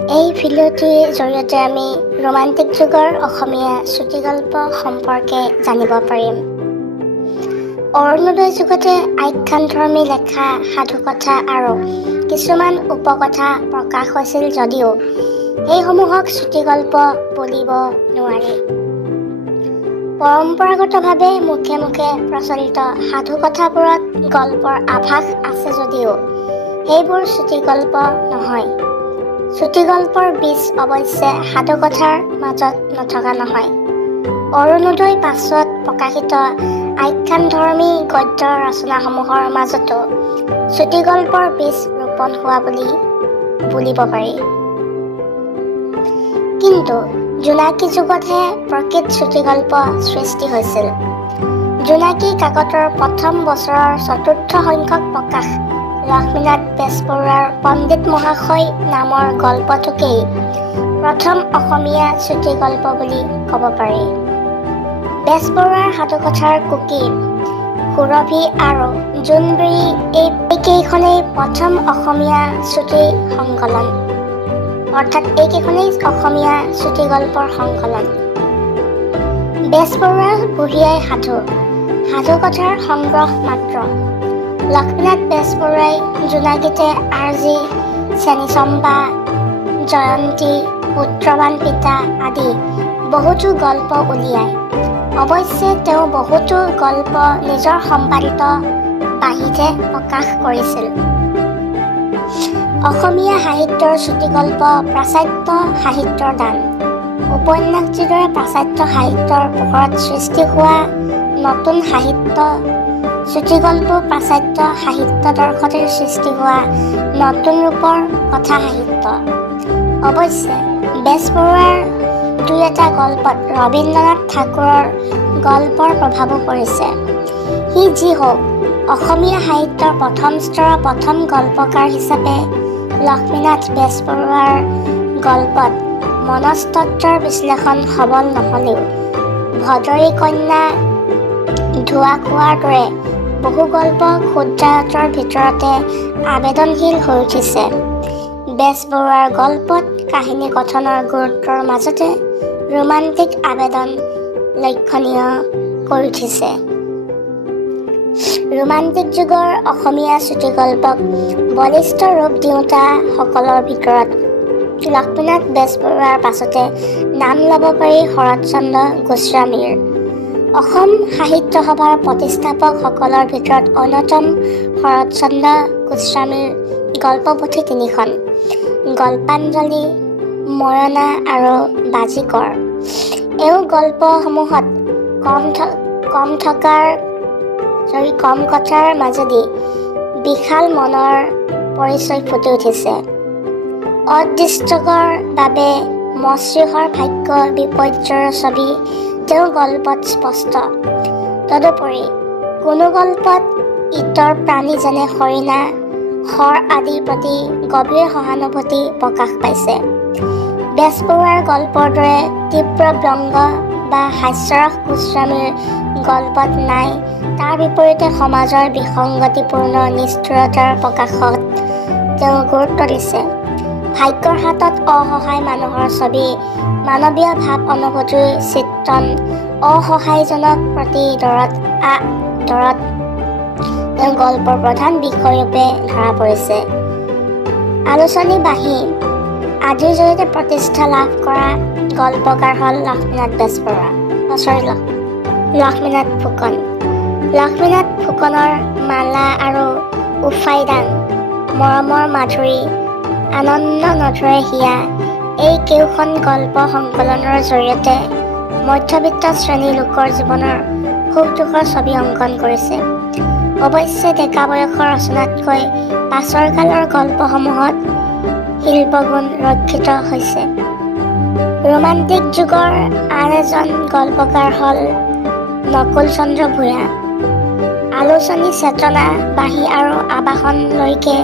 এই ভিডিঅ'টিৰ জৰিয়তে আমি ৰোমান্টিক যুগৰ অসমীয়া চুটিগল্প সম্পৰ্কে জানিব পাৰিম। অৰুণোদয় যুগতে আখ্যানধৰ্মী লেখা সাধুকথা আৰু কিছুমান উপকথা প্ৰকাশ হৈছিল যদিও সেইসমূহক চুটিগল্প বুলিব নোৱাৰি। পৰম্পৰাগতভাৱে মুখে মুখে প্ৰচলিত সাধুকথাবোৰত গল্পৰ আভাস আছে যদিও সেইবোৰ চুটিগল্প নহয়। চুটিগল্পৰ বীজ অৱশ্যে সাধুকথাৰ মাজত নথকা নহয়। অৰুণোদয় পাছত প্ৰকাশিত আখ্যানধৰ্মী গদ্য ৰচনাসমূহৰ মাজতো চুটিগল্পৰ বীজ ৰোপণ হোৱা বুলিব পাৰি। কিন্তু জোনাকী যুগতহে প্ৰকৃত চুটিগল্প সৃষ্টি হৈছিল। জোনাকী কাকতৰ প্ৰথম বছৰৰ ৪ৰ্থ সংখ্যক প্ৰকাশ লক্ষ্মীনাথ বেজবৰুৱাৰ পণ্ডিত মহাশয় নামৰ গল্পটোকেই প্ৰথম অসমীয়া চুটিগল্প বুলি ক'ব পাৰি। বেজবৰুৱাৰ সাধুকথাৰ কুকি, সুৰভি আৰু জোনবিৰি এইকেইখনেই প্ৰথম অসমীয়া চুটি সংকলন, অৰ্থাৎ এইকেইখনেই অসমীয়া চুটিগল্পৰ সংকলন। বেজবৰুৱাৰ বুঢ়ী আই সাধুকথাৰ সংগ্ৰহ মাত্ৰ। লক্ষ্মীনাথ বেজবৰুৱাই জোনাকীতে আৰ্জি, চেনিচম্পা, জয়ন্তী, পুত্ৰবান পিতা আদি বহুতো গল্প উলিয়ায়। অৱশ্যে তেওঁ বহুতো গল্প নিজৰ সম্পাদিত বাঁহীতে প্ৰকাশ কৰিছিল। অসমীয়া সাহিত্যৰ চুটিগল্প প্ৰাচাত্য সাহিত্যৰ দান। উপন্যাস যিদৰে প্ৰাচাত্য সাহিত্যৰ পোহৰত সৃষ্টি হোৱা নতুন সাহিত্য, চুটিগল্প প্ৰাচাত্য সাহিত্যাদৰ্শতে সৃষ্টি হোৱা নতুন ৰূপৰ কথা সাহিত্য। অৱশ্যে বেজবৰুৱাৰ দুই এটা গল্পত ৰবীন্দ্ৰনাথ ঠাকুৰৰ গল্পৰ প্ৰভাৱো পৰিছে। সি যি হওক, অসমীয়া সাহিত্যৰ প্ৰথম স্তৰৰ প্ৰথম গল্পকাৰ হিচাপে লক্ষ্মীনাথ বেজবৰুৱাৰ গল্পত মনস্তত্ত্বৰ বিশ্লেষণ সবল নহ'লেও ভদৰী কন্যা, ধোৱা খোৱাৰ দৰে বহু গল্প ক্ষুদ্ৰায়তৰ ভিতৰতে আবেদনশীল হৈ উঠিছে। বেজবৰুৱাৰ গল্পত কাহিনী কথনৰ গুৰুত্বৰ মাজতে ৰোমান্টিক আবেদন লক্ষণীয় কৰি উঠিছে। ৰোমান্টিক যুগৰ অসমীয়া চুটিগল্পক বলিষ্ঠ ৰূপ দিওঁতা সকলৰ ভিতৰত লক্ষ্মীনাথ বেজবৰুৱাৰ পাছতে নাম ল'ব পাৰি শৰৎচন্দ্ৰ গোস্বামীৰ। অসম সাহিত্য সভাৰ প্ৰতিষ্ঠাপক সকলৰ ভিতৰত অন্যতম শৰৎচন্দ্ৰ গোস্বামীৰ গল্পপুথি তিনিখন: গল্পাঞ্জলি, ময়না আৰু বাজিকৰ। এওঁ গল্পসমূহত কম কথাৰ মাজেদি বিশাল মনৰ পৰিচয় ফুটি উঠিছে। অদৃষ্টকৰ বাবে মসৃহৰ ভাগ্য বিপৰ্যয়ৰ ছবি তেওঁ গল্পত স্পষ্ট। তদুপৰি কোনো গল্পত ইতৰ প্ৰাণী যেনে হৰিণা, শৰ আদিৰ প্ৰতি গভীৰ সহানুভূতি প্ৰকাশ পাইছে। বেজবৰুৱাৰ গল্পৰ দৰে তীব্ৰ ব্যংগ বা হাস্যৰস গোস্বামীৰ গল্পত নাই। তাৰ বিপৰীতে সমাজৰ বিসংগতিপূৰ্ণ নিষ্ঠুৰতাৰ প্ৰকাশত তেওঁ গুৰুত্ব দিছে। ভাগ্যৰ হাতত অসহায় মানুহৰ ছবি, মানৱীয় ভাৱ অনুভূতিৰ চিত্ৰণ, অসহায়জনক প্ৰতি দৰদ তেওঁ গল্পৰ প্ৰধান বিষয়ৰূপে ধৰা পৰিছে। আলোচনী বাঁহী আদিৰ জৰিয়তে প্ৰতিষ্ঠা লাভ কৰা গল্পকাৰ হ'ল লক্ষ্মীনাথ ফুকন। লক্ষ্মীনাথ ফুকনৰ মালা আৰু উফাইদাং, মৰমৰ মাধুৰী, আনন্দ নধৰে হিয়া এই কেইখন গল্প সংকলনৰ জৰিয়তে মধ্যবিত্ত শ্ৰেণীৰ লোকৰ জীৱনৰ সুখ দুখৰ ছবি অংকন কৰিছে। অৱশ্যে ডেকা বয়সৰ ৰচনাতকৈ পাছৰ কালৰ গল্পসমূহত শিল্পগুণ ৰক্ষিত হৈছে। ৰোমান্টিক যুগৰ আন এজন গল্পকাৰ হ'ল নকুল চন্দ্ৰ ভূঞা। আলোচনী, চেতনা, বাঁহী আৰু আবাসনলৈকে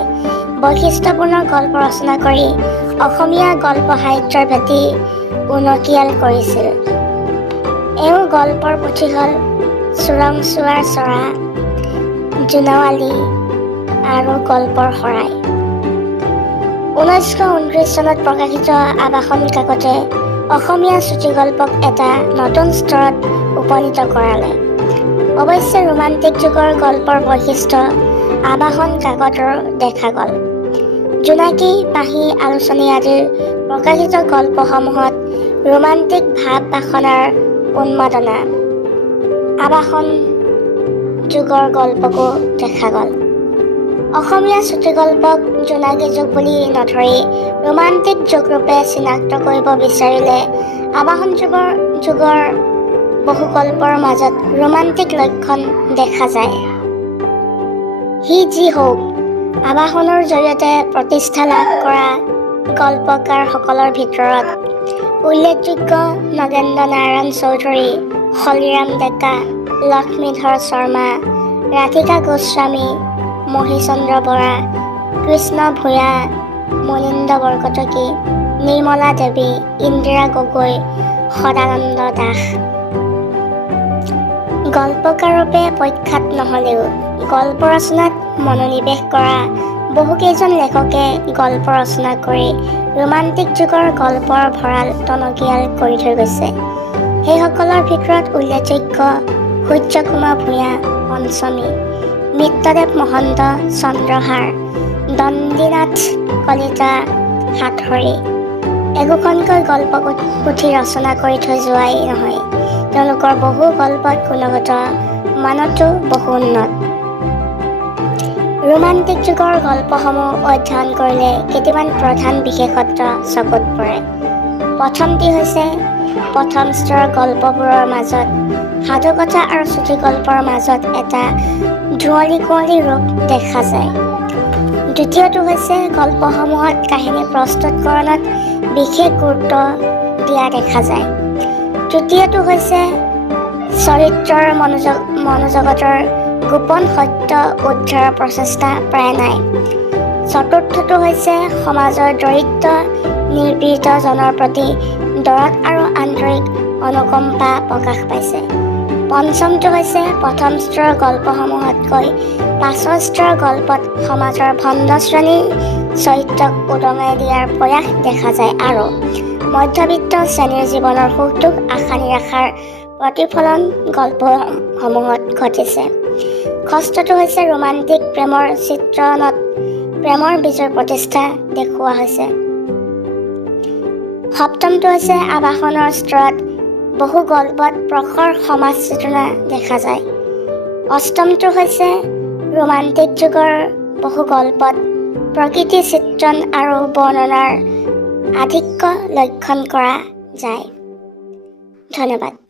বৈশিষ্ট্যপূৰ্ণ গল্প ৰচনা কৰি অসমীয়া গল্প সাহিত্যৰ ভেটি উনকিয়াল কৰিছিল। এওঁ গল্পৰ পুথি হ'ল চোৰাংচোৱাৰ চৰা, জোনাৱালী আৰু গল্পৰ শৰাই। 1929 চনত প্ৰকাশিত আৱাসন কাকতে অসমীয়া চুটিগল্পক এটা নতুন স্তৰত উপনীত কৰালে। অৱশ্যে ৰোমান্টিক যুগৰ গল্পৰ বৈশিষ্ট্য আৱাসন কাকতৰ দেখা গ'ল। জোনাকী, পাহি, আলোচনী আদিৰ প্ৰকাশিত গল্পসমূহত ৰোমান্টিক ভাৱ বাসনাৰ উন্মাদনা আৱাসন যুগৰ গল্পকো দেখা গ'ল। অসমীয়া চুটিগল্পক জোনাকী যুগ বুলি নধৰি ৰোমান্টিক যুগৰূপে চিনাক্ত কৰিব বিচাৰিলে আৱাসন যুগৰ বহু গল্পৰ মাজত ৰোমান্টিক লক্ষণ দেখা যায়। সি যি হওক, আৱাসনৰ জৰিয়তে প্ৰতিষ্ঠা লাভ কৰা গল্পকাৰসকলৰ ভিতৰত উল্লেখযোগ্য নগেন্দ্ৰ নাৰায়ণ চৌধুৰী, হলিৰাম ডেকা, লক্ষ্মীধৰ শৰ্মা, ৰাধিকা গোস্বামী, মহীচন্দ্ৰ বৰা, কৃষ্ণ ভূঞা, মুনীন্দ্ৰ বৰকটকী, নিৰ্মলা দেৱী, ইন্দিৰা গগৈ, সদানন্দ দাস। গল্পকাৰৰূপে প্ৰখ্যাত নহ'লেও গল্প ৰচনাত মনোনিৱেশ কৰা বহুকেইজন লেখকে গল্প ৰচনা কৰি ৰোমান্টিক যুগৰ গল্পৰ ভঁৰাল টনকিয়াল কৰি থৈ গৈছে। সেইসকলৰ ভিতৰত উল্লেখযোগ্য সূৰ্যকুমাৰ ভূঞা পঞ্চমী, মিত্ৰদেৱ মহন্ত চন্দ্ৰহাৰ, দণ্ডিনাথ কলিতা সাতসৰী। একোখনকৈ গল্প পুথি ৰচনা কৰি থৈ যোৱাই নহয়, তেওঁলোকৰ বহু গল্পত গুণগত মানতো বহু উন্নত। ৰোমান্টিক যুগৰ গল্পসমূহ অধ্যয়ন কৰিলে কেইটামান প্ৰধান বিশেষত্ব চকুত পৰে। প্ৰথমটি হৈছে প্ৰথম স্তৰৰ গল্পবোৰৰ মাজত সাধুকথা আৰু চুটিগল্পৰ মাজত এটা ধুঁৱলি-কুঁৱলী ৰূপ দেখা যায়। দ্বিতীয়টো হৈছে গল্পসমূহত কাহিনী প্ৰস্তুতকৰণত বিশেষ গুৰুত্ব দিয়া দেখা যায়। তৃতীয়টো হৈছে চৰিত্ৰৰ মনোজগতৰ গোপন সত্য উদ্ধাৰৰ প্ৰচেষ্টা প্ৰায় নাই। চতুৰ্থটো হৈছে সমাজৰ দৰিদ্ৰ নিপীড়িত জনৰ প্ৰতি দৰদ আৰু আন্তৰিক অনুকম্পা প্ৰকাশ পাইছে। পঞ্চমটো হৈছে প্ৰথম স্তৰৰ গল্পসমূহতকৈ পাছৰ স্তৰৰ গল্পত সমাজৰ ভণ্ড শ্ৰেণীৰ চৰিত্ৰক উদঙাই দিয়াৰ প্ৰয়াস দেখা যায় আৰু মধ্যবিত্ত শ্ৰেণীৰ জীৱনৰ সুখ-দুখ, আশা-নিৰাশাৰ প্ৰতিফলন গল্পসমূহত ঘটিছে। ষষ্ঠটো হৈছে ৰোমান্টিক প্ৰেমৰ চিত্ৰণত প্ৰেমৰ বীজৰ প্ৰতিষ্ঠা দেখুওৱা হৈছে। সপ্তমটো হৈছে আৱাসনৰ স্তৰত বহু গল্পত প্ৰখৰ সমাজ চেতনা দেখা যায়। অষ্টমটো হৈছে ৰোমান্টিক যুগৰ বহু গল্পত প্ৰকৃতি চিত্ৰণ আৰু বৰ্ণনাৰ আধিক্য লক্ষণ কৰা যায়। ধন্যবাদ।